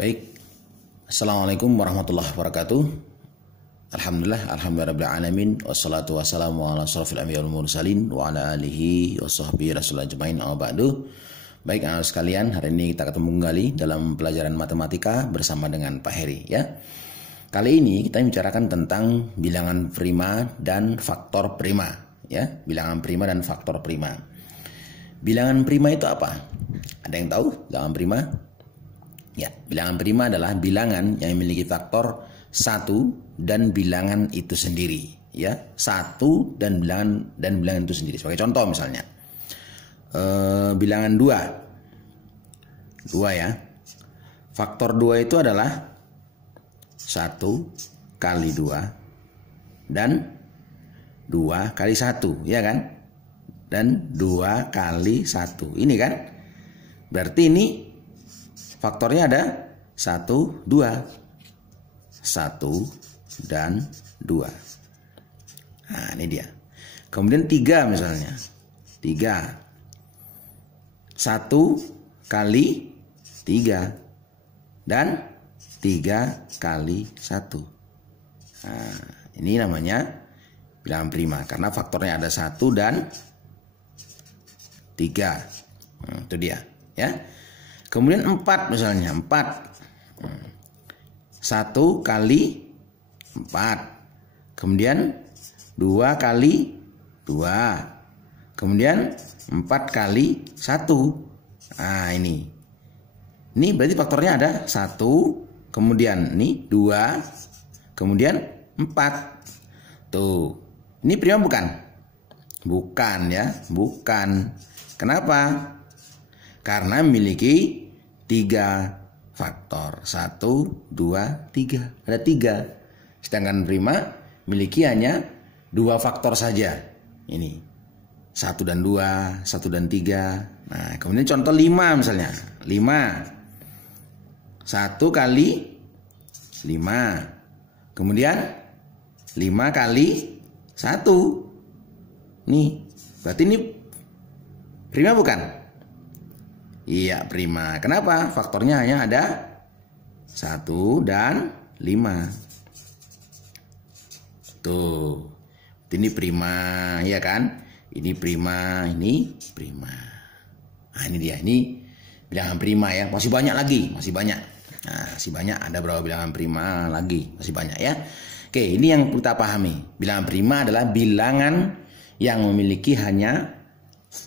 Baik, Assalamualaikum warahmatullahi wabarakatuh. Alhamdulillahirrahmanirrahim. Wassalatu wassalamu ala asrofil anbiya wal mursalin wa ala alihi wa sahbihi rasulullah ajmain amma ba'du. Baik anak sekalian, hari ini kita ketemu kembali dalam pelajaran matematika bersama dengan Pak Heri ya. Kali ini kita bicarakan tentang bilangan prima dan faktor prima ya, bilangan prima dan faktor prima. Bilangan prima itu apa? Ada yang tahu bilangan prima? Ya, bilangan prima adalah bilangan yang memiliki faktor 1 dan bilangan itu sendiri ya, 1 dan bilangan itu sendiri. Sebagai contoh misalnya bilangan 2 ya, faktor 2 itu adalah 1 kali 2 dan 2 kali 1 ya kan, dan 2 kali 1 ini kan, berarti ini faktornya ada 1, 2. 1 dan 2. Nah ini dia. Kemudian 3 misalnya. 3. 1 kali 3. Dan 3 kali 1. Nah ini namanya bilangan prima. Karena faktornya ada 1 dan 3. Nah, itu dia ya. Kemudian 4 misalnya. 4. 1 kali 4. Kemudian 2 kali 2. Kemudian 4 kali 1. Nah ini berarti faktornya ada 1. Kemudian ini 2. Kemudian 4. Tuh. Ini prima bukan? Bukan ya. Bukan. Kenapa? Karena memiliki 3 faktor. 1, 2, 3. Ada 3. Sedangkan prima memiliki hanya 2 faktor saja. Ini 1 dan 2, 1 dan 3. Nah kemudian contoh 5 misalnya. 5. 1 kali 5. Kemudian 5 kali 1. Nih berarti ini prima bukan? Iya prima. Kenapa? Faktornya hanya ada 1 dan 5. Tuh. Ini prima ya kan? Ini prima, ini prima. Nah ini dia. Ini bilangan prima ya. Masih banyak lagi. Masih banyak. Nah masih banyak. Ada berapa bilangan prima lagi? Masih banyak ya. Oke ini yang kita pahami. Bilangan prima adalah bilangan yang memiliki hanya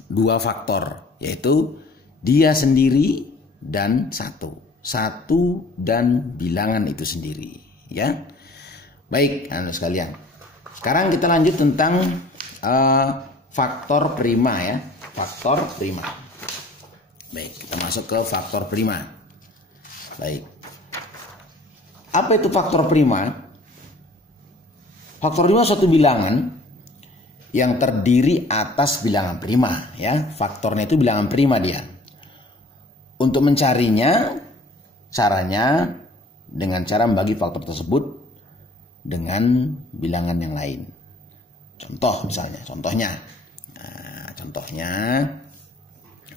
2 faktor. Yaitu dia sendiri dan 1 dan bilangan itu sendiri ya. Baik anak sekalian, sekarang kita lanjut tentang faktor prima ya. Faktor prima. Baik, kita masuk ke faktor prima. Baik, apa itu faktor prima? Faktor prima suatu bilangan yang terdiri atas bilangan prima ya. Faktornya itu bilangan prima dia. Untuk mencarinya, caranya dengan cara membagi faktor tersebut dengan bilangan yang lain. Contoh misalnya, contohnya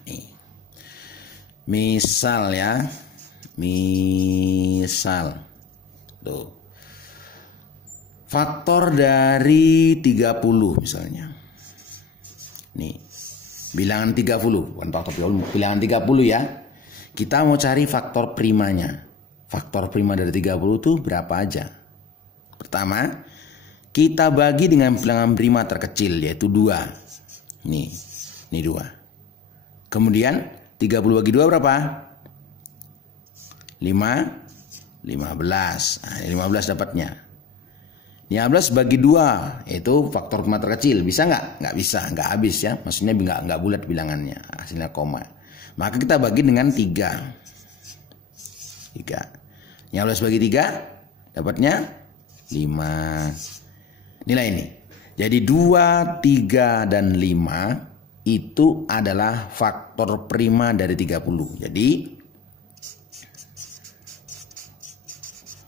nih. Misal ya, tuh. Faktor dari 30 misalnya. Nih, bilangan 30, bukan faktor bilangan 30 ya. Kita mau cari faktor primanya. Faktor prima dari 30 itu berapa aja? Pertama, kita bagi dengan bilangan prima terkecil yaitu 2. Nih 2. Kemudian 30 bagi 2 berapa? 15. Nah, 15 dapatnya. 15 bagi 2 yaitu faktor prima terkecil. Bisa nggak? Nggak bisa, nggak habis ya. Maksudnya nggak bulat bilangannya, hasilnya koma. Maka kita bagi dengan 3. 15 bagi 3 dapatnya 5. Nilai ini. Jadi 2, 3 dan 5 itu adalah faktor prima dari 30. Jadi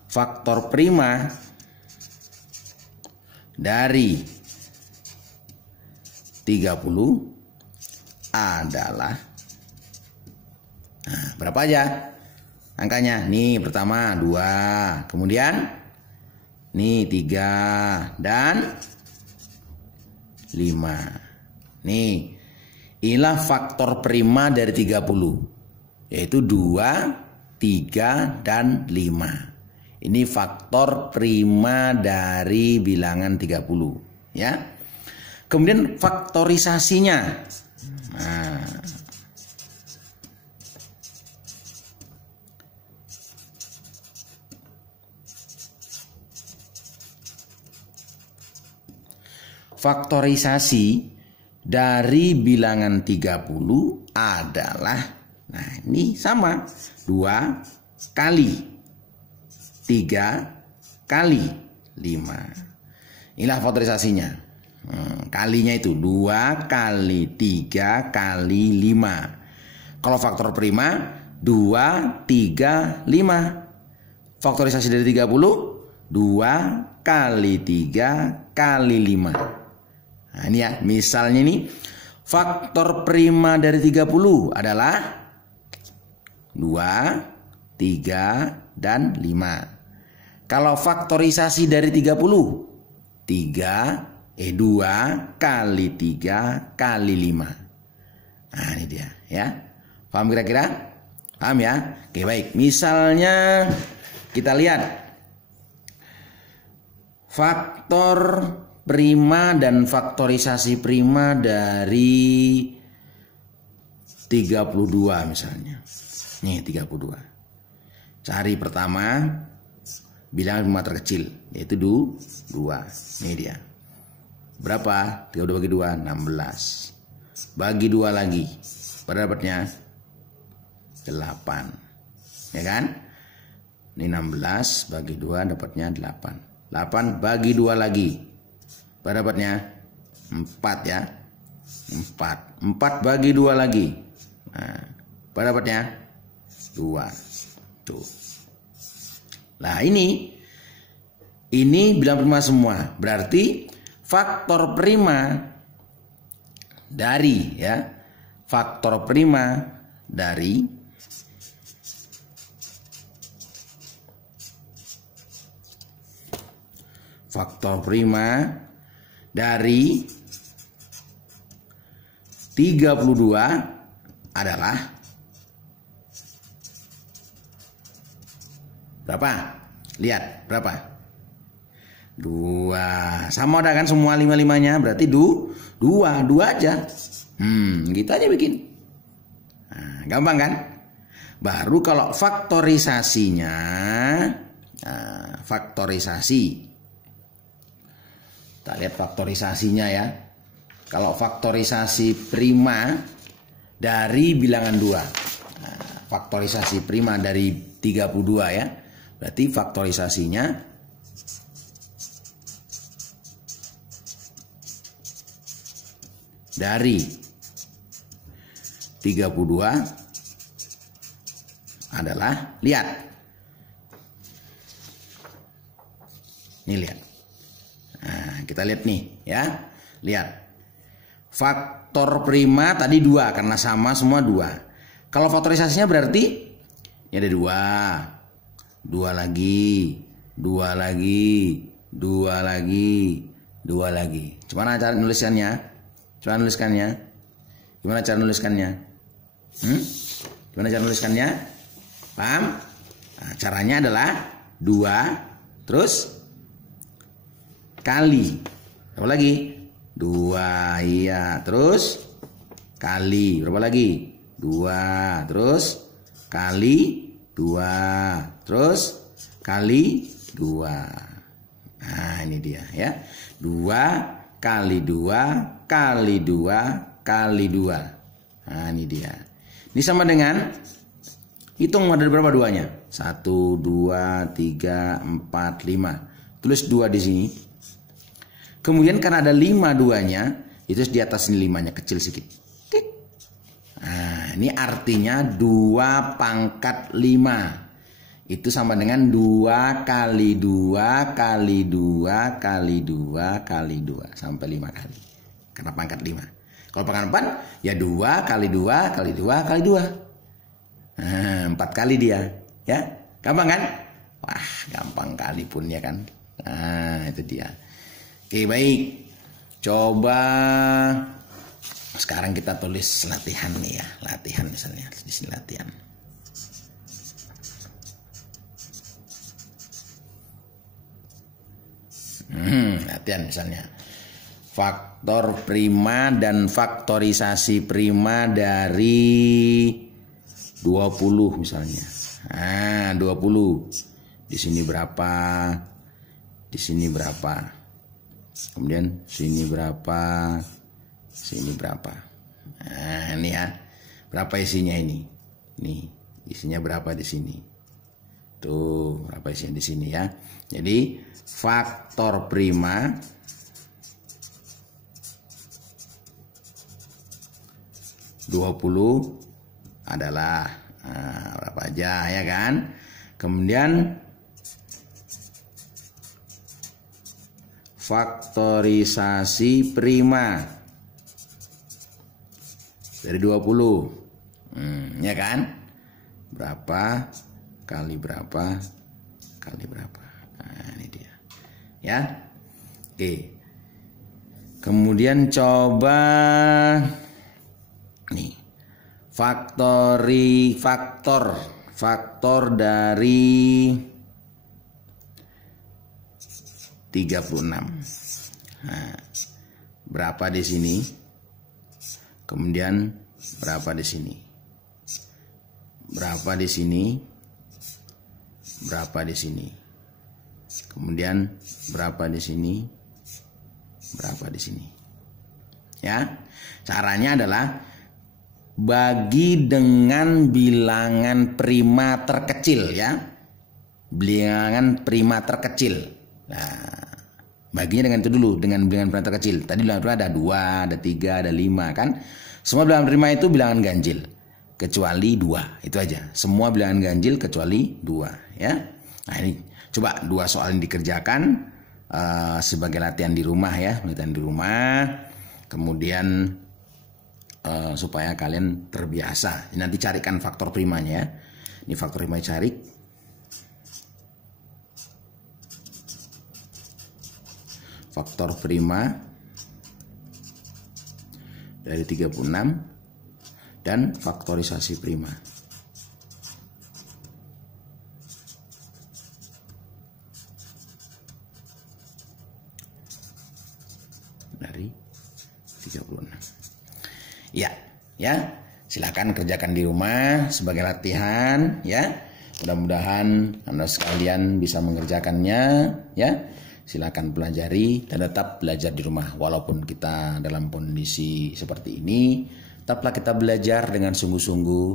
faktor prima dari 30 adalah berapa aja? angkanya. Nih pertama 2, kemudian nih 3 dan 5. Nih, inilah faktor prima dari 30, yaitu 2, 3, dan 5. Ini faktor prima dari bilangan 30, ya. Kemudian faktorisasinya. Nah, faktorisasi dari bilangan 30 adalah, nah ini sama, 2 kali 3 kali 5. Inilah faktorisasinya. Kalinya itu 2 kali 3 kali 5. Kalau faktor prima 2, 3, 5. Faktorisasi dari 30 2 kali 3 kali 5. Nah ini ya, misalnya ini faktor prima dari 30 adalah 2, 3, dan 5. Kalau faktorisasi dari 30, 2 kali 3 kali 5. Nah ini dia ya. Paham kira-kira? Paham ya? Oke baik, misalnya kita lihat faktor prima dan faktorisasi prima dari 32 misalnya. Nih 32. Cari pertama bilangan prima terkecil, yaitu 2. Ini dia. Berapa? 32 bagi 2, 16. Bagi 2 lagi. Pada dapatnya 8. Ya kan? Ini 16 bagi 2 dapatnya 8. 8 bagi 2 lagi. Pada dapatnya 4 ya. 4 bagi 2 lagi. Nah, pada dapatnya 2. Tuh. Nah ini bilangan prima semua. Berarti faktor prima dari faktor prima dari faktor prima dari 32 adalah berapa? Lihat berapa? 2. Sama udah kan semua 5-5-nya, berarti 2 aja. Gitu aja bikin. Nah, gampang kan? Baru kalau faktorisasinya, faktorisasi. Kita lihat faktorisasinya ya. Kalau faktorisasi prima dari bilangan 2. Nah, faktorisasi prima dari 32 ya. Berarti faktorisasinya dari 32 adalah, lihat. Ini lihat. Nah, kita lihat nih ya. Lihat. Faktor prima tadi 2 karena sama semua 2. Kalau faktorisasinya berarti ini ada 2. 2 lagi, 2 lagi, 2 lagi, 2 lagi. Gimana cara nulisannya? Coba nuliskannya. Gimana cara nuliskannya? Gimana cara nuliskannya? Paham? Nah, caranya adalah 2 terus kali. Berapa lagi? 2. Iya, terus kali. Berapa lagi? 2. Terus kali 2. Terus kali 2. Nah, ini dia ya. 2 kali 2 kali 2 kali 2. Nah, ini dia. Ini sama dengan, hitung ada berapa 2-nya? 1, 2, 3, 4, 5. Tulis 2 di sini. Kemudian karena ada 5 2-nya, itu di atas ini 5-nya kecil sedikit. Nah, ini artinya 2 pangkat 5. Itu sama dengan 2 kali 2 kali 2 kali 2 kali 2 sampai 5 kali. Karena pangkat 5. Kalau pangkat 4 ya 2 kali 2 kali 2 kali 2. Nah, 4 kali dia. Ya, gampang kan? Wah, gampang kali pun ya kan. Nah, itu dia. Oke, baik. Coba sekarang kita tulis latihan nih ya. Latihan misalnya, di sini latihan. Latihan misalnya. Faktor prima dan faktorisasi prima dari 20 misalnya. Nah, 20. Di sini berapa? Di sini berapa? Kemudian sini berapa? Sini berapa? Nah, ini ya. Berapa isinya ini? Nih, isinya berapa di sini? Tuh, berapa isinya di sini ya. Jadi, faktor prima (20) adalah berapa aja ya kan? Kemudian faktorisasi prima dari 20. Ya kan? Berapa kali berapa kali berapa? Nah, ini dia. Ya. Oke. Kemudian coba nih. Faktor dari 36. Nah, berapa di sini? Kemudian berapa di sini? Berapa di sini? Berapa di sini? Kemudian berapa di sini? Berapa di sini? Ya. Caranya adalah bagi dengan bilangan prima terkecil ya. Bilangan prima terkecil. Nah, baginya dengan itu dulu, dengan bilangan prima terkecil. Tadi bilangan prima ada 2, ada 3, ada 5 kan. Semua bilangan prima itu bilangan ganjil kecuali 2. Itu aja. Semua bilangan ganjil kecuali 2 ya. Nah, ini coba 2 soal yang dikerjakan sebagai latihan di rumah ya, latihan di rumah. Kemudian supaya kalian terbiasa. Nanti carikan faktor primanya ya. Ini faktor prima cari. Faktor prima dari 36 dan faktorisasi prima. Dari 36. Ya, silakan kerjakan di rumah sebagai latihan ya. Mudah-mudahan Anda sekalian bisa mengerjakannya ya. Silakan pelajari dan tetap belajar di rumah walaupun kita dalam kondisi seperti ini. Tetaplah kita belajar dengan sungguh-sungguh,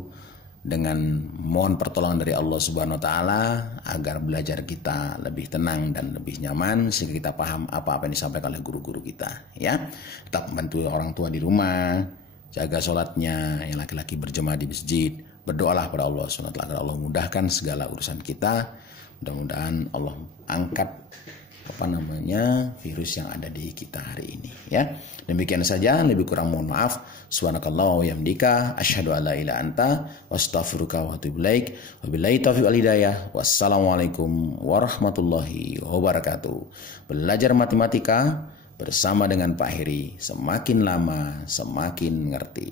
dengan mohon pertolongan dari Allah Subhanahu wa taala agar belajar kita lebih tenang dan lebih nyaman sehingga kita paham apa-apa yang disampaikan oleh guru-guru kita ya. Tetap membantu orang tua di rumah, jaga sholatnya, yang laki-laki berjemaah di masjid, berdoalah pada Allah SWT agar Allah mudahkan segala urusan kita. Mudah-mudahan Allah angkat virus yang ada di kita hari ini ya. Demikian saja, lebih kurang mohon maaf. Subhanakallah wa bihamdika asyhadu an la ilaha anta wastaghfiruka wa atubu ilaik. Wabillahi taufiq wal hidayah. Wassalamualaikum warahmatullahi wabarakatuh. Belajar matematika bersama dengan Pak Heri, semakin lama semakin ngerti.